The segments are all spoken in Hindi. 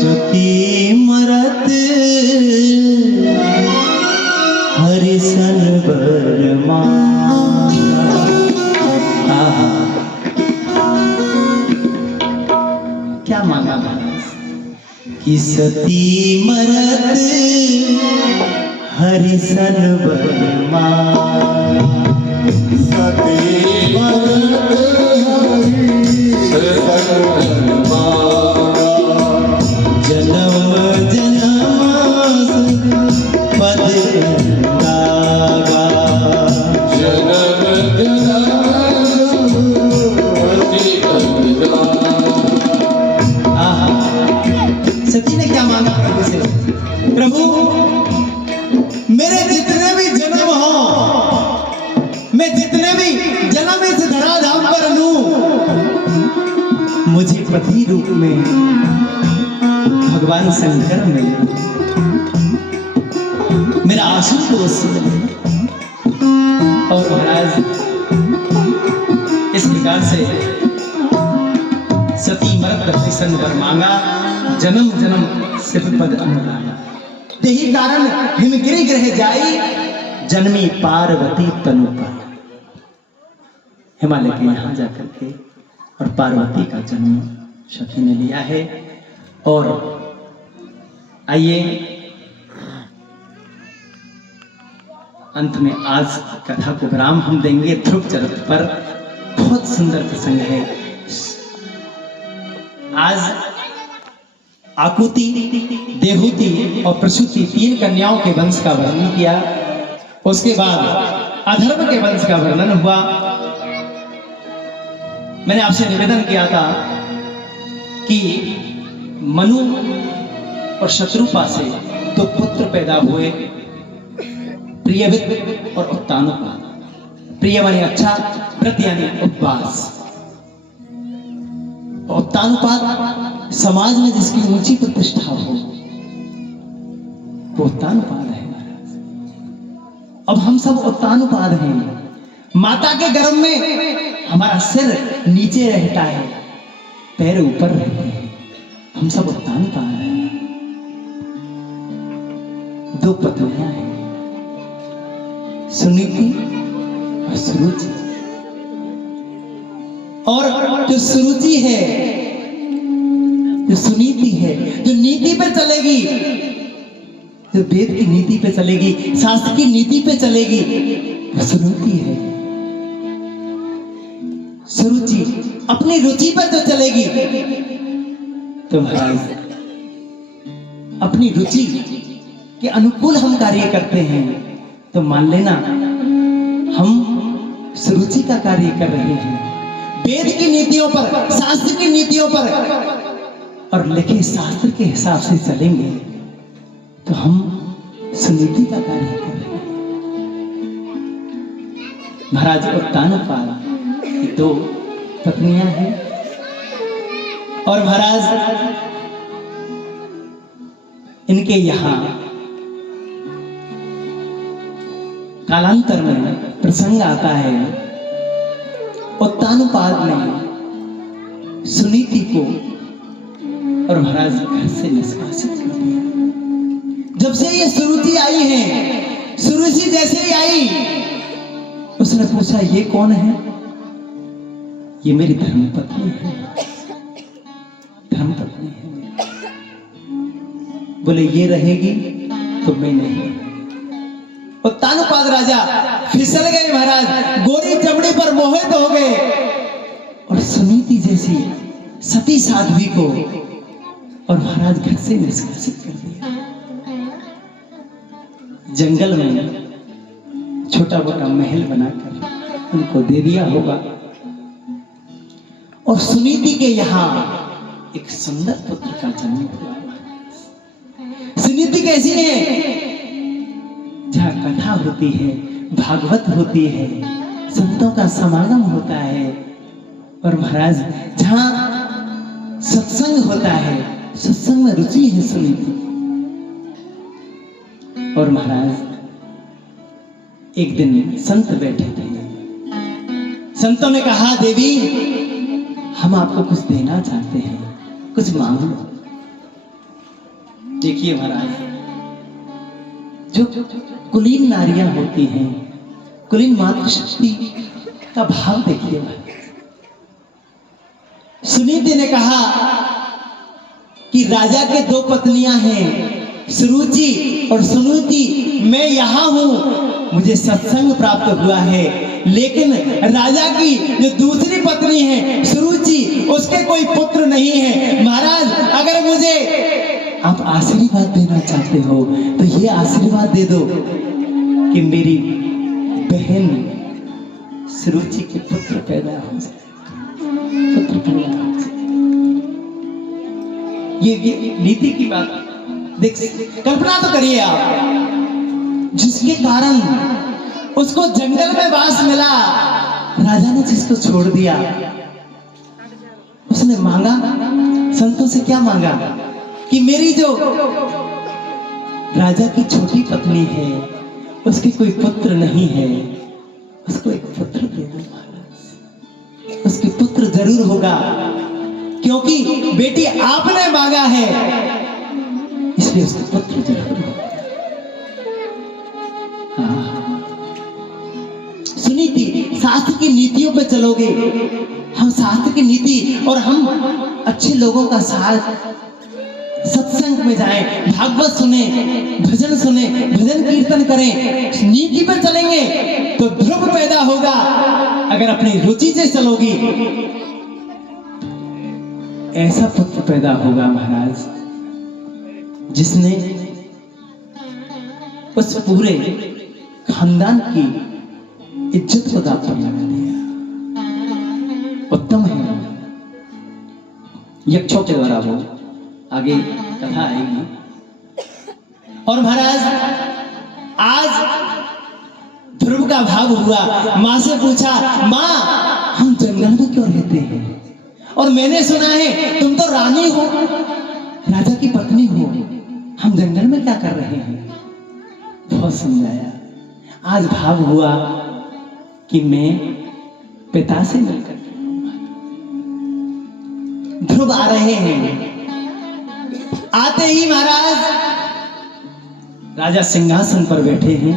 सती मरत हरिसन बरमा। क्या मांगा कि सती मरत हरिसन बरमा। सती मरत हरिसन बरमा। जन्म जन्म पद लागा। जन्म जन्म पति लागा। सती ने क्या मांगा प्रभु से? प्रभु मेरे जितने भी जन्म हो, मैं जितने भी जन्म इस धराधाम पर लूं, मुझे पति रूप में भगवान शंकर मिले, मेरा आशुतोष मिले। और महाराज इस प्रकार से सती मरत हरिसन वर मांगा, जन्म जन्म सिर पद अनुरागा। यही कारण हिमगिरि ग्रह जाई, जन्मी पार्वती तनु पाई। हिमालय के यहाँ जाकर के और पार्वती का जन्म सती ने लिया है। और आइए अंत में आज कथा को विराम हम देंगे ध्रुव चरित्र पर। बहुत सुंदर प्रसंग है। आज आकुति, देहुति और प्रसूति तीन कन्याओं के वंश का वर्णन किया। उसके बाद अधर्म के वंश का वर्णन हुआ। मैंने आपसे निवेदन किया था कि मनु और शत्रुपा से दो पुत्र पैदा हुए, प्रियव्रत और उत्तानुपाद। प्रिय माने अच्छा, व्रत यानी उपवास। उत्तानुपाद समाज में जिसकी ऊंची प्रतिष्ठा हो वो उत्तानुपाद है महाराज। अब हम सब उत्तानुपाद हैं। माता के गर्भ में हमारा सिर नीचे रहता है, पैर ऊपर रहते हैं। हम सब उत्तानुपाद हैं। दो पत्नियां हैं, सुनीति और सुरुचि। और जो सुरुचि है, जो सुनीति है, जो नीति पे चलेगी, जो वेद की नीति पे चलेगी, शास्त्र की नीति पे चलेगी, वो सुनीति है। सुरुचि अपनी रुचि पर जो चलेगी, तो महाराज अपनी रुचि के अनुकूल हम कार्य करते हैं तो मान लेना हम सुरुचि का कार्य कर रहे हैं। वेद की नीतियों पर, शास्त्र की नीतियों पर और लिखे शास्त्र के हिसाब से चलेंगे तो हम सुनीति का कार्य कर रहे हैं। महाराज उत्तानुपाद की दो पत्नियां हैं। और महाराज इनके यहां कालांतर में प्रसंग आता है, उत्तानुपाद ने सुनीति को और महाराज घर से निष्कासित कर दिया। जब से ये सुरुचि आई है, सुरुचि जैसे ही आई उसने पूछा ये कौन है? ये मेरी धर्मपत्नी है, धर्मपत्नी है। बोले ये रहेगी तो मैं नहीं। उत्तानुपाद राजा फिसल गए महाराज, गोरी चमड़ी पर मोहित हो गए और सुनीति जैसी सती साध्वी को और महाराज घर से निष्कासित कर दिया। जंगल में छोटा मोटा महल बनाकर उनको दे दिया होगा। और सुनीति के यहां एक सुंदर पुत्र का जन्म हुआ। सुनीति कैसी है? जहां कथा होती है, भागवत होती है, संतों का समागम होता है और महाराज जहां सत्संग होता है, सत्संग में रुचि है सुनीति। और महाराज एक दिन संत बैठे थे, संतों ने कहा देवी हम आपको कुछ देना चाहते हैं, कुछ मांगो। देखिए महाराज, जो कुलीन नारियां होती हैं, कुलीन मातृशक्ति का भाव देखिए महाराज। सुनीति ने कहा कि राजा के दो पत्नियां हैं, सुरुचि और सुनीति। मैं यहां हूं, मुझे सत्संग प्राप्त हुआ है, लेकिन राजा की जो दूसरी पत्नी है सुरुचि, उसके कोई पुत्र नहीं है। महाराज, अगर मुझे आप आशीर्वाद देना चाहते हो तो ये आशीर्वाद दे दो कि मेरी बहन सुरुचि के पुत्र पैदा हो जाए, पुत्र पैदा हो जाए। ये नीति की बात देख, कल्पना तो करिए आप, जिसके कारण उसको जंगल में वास मिला, राजा ने जिसको छोड़ दिया, उसने मांगा, संतों से क्या मांगा कि मेरी जो राजा की छोटी पत्नी है, उसके कोई पुत्र नहीं है, उसको एक पुत्र दे दो महाराज, उसके पुत्र जरूर होगा, क्योंकि बेटी आपने मांगा है, इसलिए उसके पुत्र जरूर होगा। सुनीति, शास्त्र की नीतियों पे चलोगे, हम शास्त्र की नीति और हम अच्छे लोगों का साथ सत्संग में जाएं, भागवत सुने, भजन सुने, भजन कीर्तन करें, नीति पर चलेंगे तो ध्रुव पैदा होगा। अगर अपनी रुचि से चलोगी, ऐसा पुत्र पैदा होगा महाराज, जिसने उस पूरे खानदान की इज्जत को दांव पर लगा दिया। उत्तम है। यक्षों के द्वारा वो आगे कथा आएगी। और महाराज, आज ध्रुव का भाव हुआ, मां से पूछा, मां हम जंगल में क्यों रहते हैं? और मैंने सुना है तुम तो रानी हो, राजा की पत्नी हो, हम जंगल में क्या कर रहे हैं? बहुत समझाया। आज भाव हुआ कि मैं पिता से मिलकर, ध्रुव आ रहे हैं। आते ही महाराज, राजा सिंहासन पर बैठे हैं।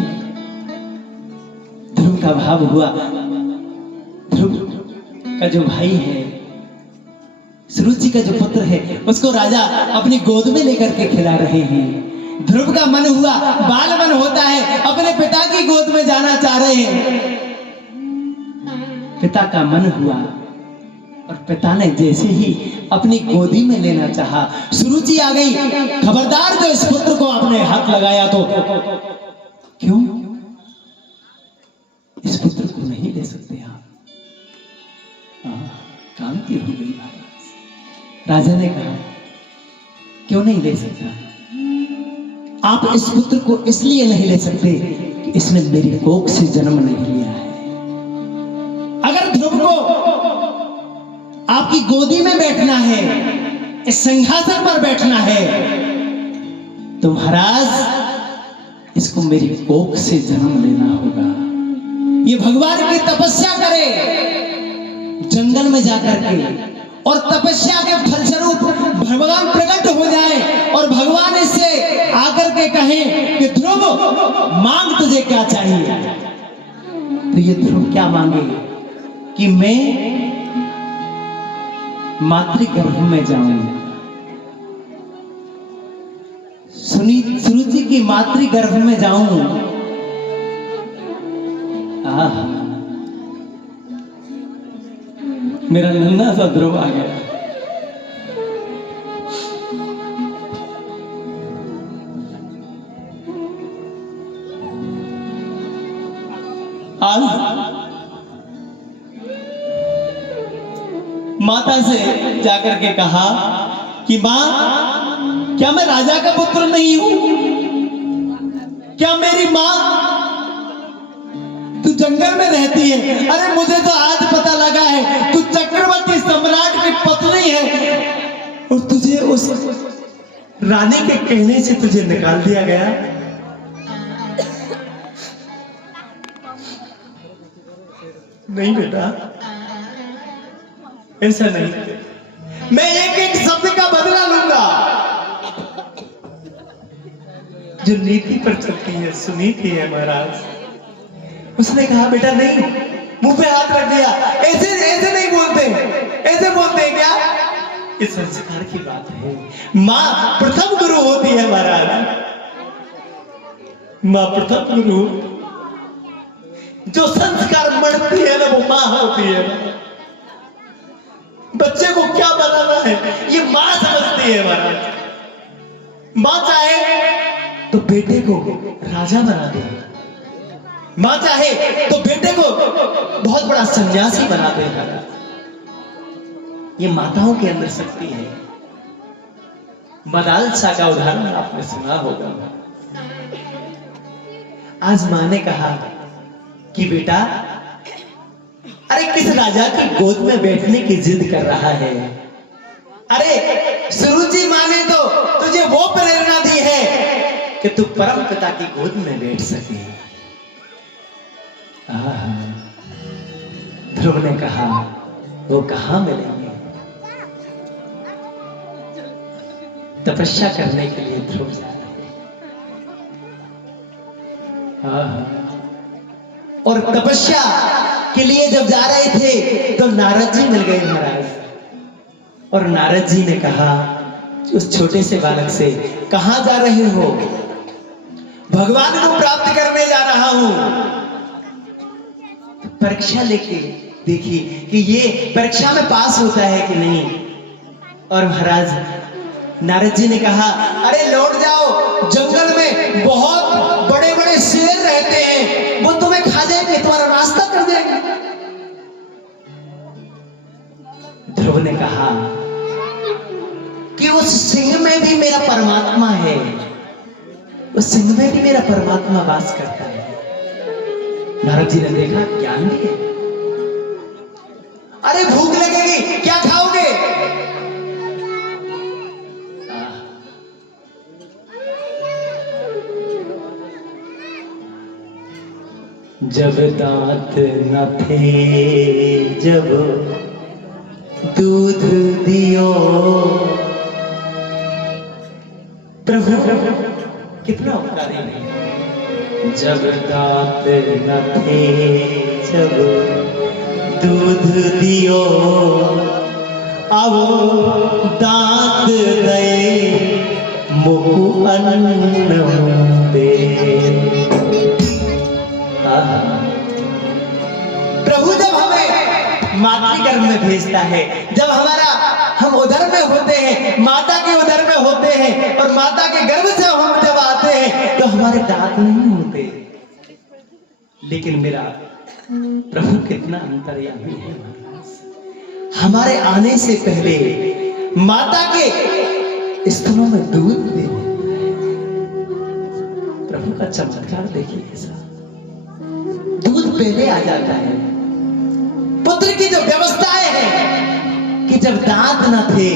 ध्रुव का भाव हुआ, ध्रुव का जो भाई है, सुरुचि का जो पुत्र है, उसको राजा अपनी गोद में लेकर के खिला रहे हैं। ध्रुव का मन हुआ, बाल मन होता है, अपने पिता की गोद में जाना चाह रहे हैं। पिता का मन हुआ और पिता ने जैसे ही अपनी गोदी में लेना चाहा, सुरुचि आ गई, खबरदार जो इस पुत्र को आपने हाथ लगाया तो। क्यों? इस पुत्र को नहीं ले सकते आप। क्रांति हो गई महाराज। राजा ने कहा, क्यों नहीं ले सकता? आप इस पुत्र को इसलिए नहीं ले सकते कि इसने मेरी कोख से जन्म नहीं लिया है। अगर ध्रुव को आपकी गोदी में बैठना है, इस सिंहासन पर बैठना है, तो महाराज इसको मेरी कोख से जन्म लेना होगा। ये भगवान की तपस्या करे जंगल में जाकर के, और तपस्या के फलस्वरूप भगवान प्रकट हो जाए और भगवान इससे आकर के कहें कि ध्रुव मांग तुझे क्या चाहिए। तो ये ध्रुव क्या मांगे कि मैं मातृगर्भ में जाऊं, सुरुचि की मातृगर्भ में जाऊं। मेरा नन्हा सा ध्रुव आ गया। आज माता से जाकर के कहा कि मां, क्या मैं राजा का पुत्र नहीं हूं? क्या मेरी मां, तू जंगल में रहती है? अरे मुझे तो आज पता लगा है तू चक्रवर्ती सम्राट की पत्नी है, और तुझे उस रानी के कहने से तुझे निकाल दिया गया। नहीं बेटा, ऐसा नहीं। मैं एक एक शब्द का बदला लूंगा। जो नीति पर चलती है सुनीति है महाराज। उसने कहा बेटा नहीं, मुंह पे हाथ रख दिया, ऐसे ऐसे नहीं बोलते, ऐसे बोलते हैं क्या? ये संस्कार की बात है। माँ प्रथम गुरु होती है महाराज, माँ प्रथम गुरु। जो संस्कार बढ़ती है ना वो माँ होती है। बच्चे को क्या बनाना है ये माँ समझती है महाराज। माँ चाहे तो बेटे को राजा बना दे, माँ चाहे तो बेटे को बहुत बड़ा सन्यासी बना दे। ये माताओं के अंदर शक्ति है। मदालसा का उदाहरण आपने सुना होगा। आज माँ ने कहा कि बेटा, अरे किस राजा की गोद में बैठने की जिद कर रहा है? अरे सुरुचि माँ ने तो तुझे वो प्रेरणा दी है कि तू परम पिता की गोद में बैठ सके। ध्रुव ने कहा वो कहां मिलेंगे? तपस्या करने के लिए ध्रुव जा रहे। और तपस्या के लिए जब जा रहे थे तो नारद जी मिल गए महाराज। और नारद जी ने कहा उस छोटे से बालक से, कहां जा रहे हो? भगवान को प्राप्त करने जा रहा हूं। परीक्षा लेके देखी कि ये परीक्षा में पास होता है कि नहीं। और महाराज नारद जी ने कहा, अरे लौट जाओ, जंगल में बहुत बड़े बड़े शेर रहते हैं, वो तुम्हें खा जाएंगे, तुम्हारा नाश्ता कर देंगे। ध्रुव ने कहा कि उस सिंह में भी मेरा परमात्मा है, उस सिंह में भी मेरा परमात्मा वास करता है। नारद जी ने देखा ज्ञान भी है। अरे भूख लगेगी, क्या खाओगे? जब दांत न थे जब दूध दियो। प्रभु कितना उपकारी है। जब दांत न थे जब दूध दियो, अब दांत दे मुख अन्न दे। प्रभु जब हमें मातृगर्भ में भेजता है, जब हम उदर में होते हैं, माता के उदर में होते हैं, और माता के गर्भ से हम जब आते हैं तो हमारे दांत नहीं होते। लेकिन मेरा प्रभु कितना अंतर्यामी है। हमारे आने से पहले माता के स्तनों में दूध दे देता है। प्रभु का चमत्कार देखिए ऐसा, दूध पहले आ जाता है। पुत्र की जो व्यवस्थाएं हैं कि जब दांत न थे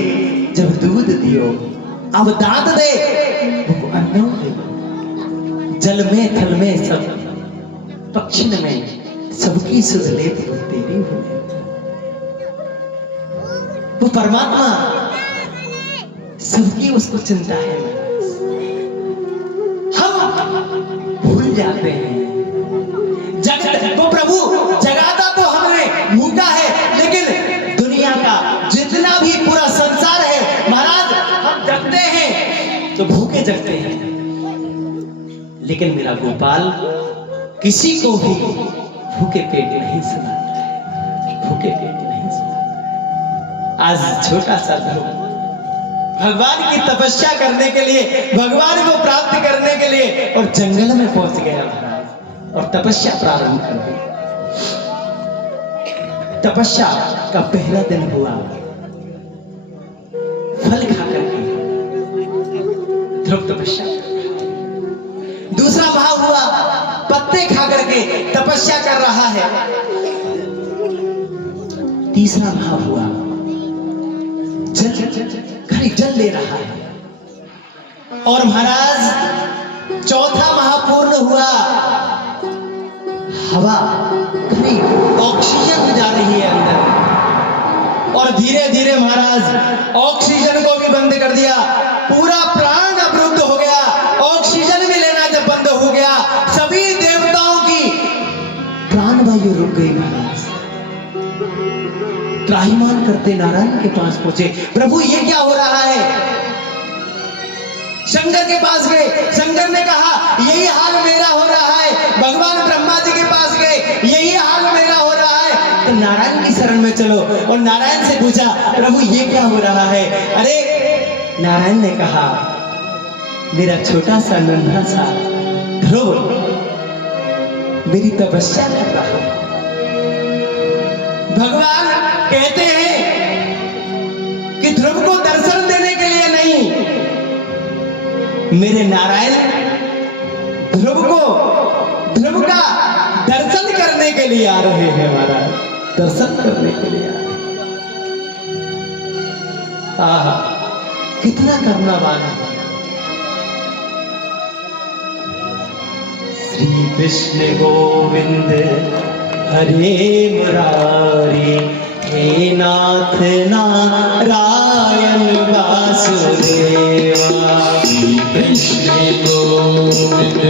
जब दूध दियो, अब दांत दे वो अन्न दे। जल में थल में सब पक्षिण में सबकी सुध लेत तेरी हो। वो परमात्मा सबकी उसको चिंता है। हम भूल जाते हैं। वो प्रभु जगाता तो हमने भूखा है, लेकिन दुनिया का जितना भी पूरा संसार है महाराज, हम जगते हैं तो भूखे जगते हैं। लेकिन मेरा गोपाल किसी को भी भूखे पेट नहीं सुनाता है, भूखे पेट नहीं सुनाता। आज छोटा सा ध्रुव भगवान की तपस्या करने के लिए, भगवान को प्राप्त करने के लिए और जंगल में पहुंच गया महाराज और तपस्या प्रारंभ कर दी। तपस्या का पहला दिन हुआ, फल खा करके ध्रुव तपस्या। दूसरा भाव हुआ, पत्ते खा करके तपस्या कर रहा है। तीसरा भाव हुआ, जल ले रहा है। और महाराज चौथा महापूर्ण हुआ, हवा खरी ऑक्सीजन जा रही है अंदर, और धीरे धीरे महाराज ऑक्सीजन को भी बंद कर दिया, पूरा प्राण अवरुद्ध हो गया, ऑक्सीजन भी गए महाराज। त्राहिमाम करते नारायण के पास पहुंचे, प्रभु ये क्या हो रहा है? शंकर के पास गए, शंकर ने कहा यही हाल मेरा हो रहा है। भगवान ब्रह्मा जी के पास गए, यही हाल मेरा हो रहा है। तो नारायण की शरण में चलो, और नारायण से पूछा प्रभु ये क्या हो रहा है? अरे नारायण ने कहा मेरा छोटा सा नन्हा सा ध्रुव मेरी तपस्या कर रहा है। भगवान कहते हैं कि ध्रुव को दर्शन देने के लिए नहीं, मेरे नारायण ध्रुव का दर्शन करने के लिए आ रहे हैं महाराज, दर्शन करने के लिए आ रहे हैं। आहा कितना करुणावान है। श्री कृष्ण गोविंद हरे मुरारी, हे नाथ नारायण वासुदेवा। श्री कृष्ण गोविंद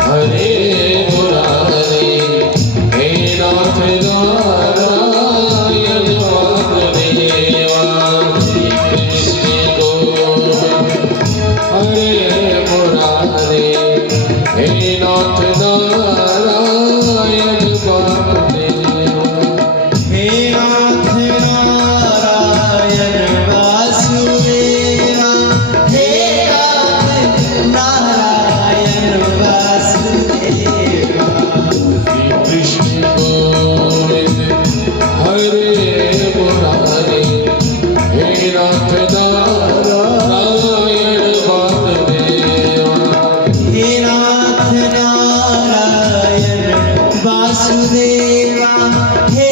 हरे मुरारी, हे नाथ नारायण वासुदेवा। श्री कृष्ण गोविंद हरे मुरारी, हे नाथ नारायण वासुदेवा। हे नाथ नारायण वासुदेवा, हे नाथ नारायण वासुदेवा। श्री कृष्ण गोविंद हरे मुरारी, हे नाथ नारायण वासुदेवा। हे नाथ नारायण वासुदेवा, हे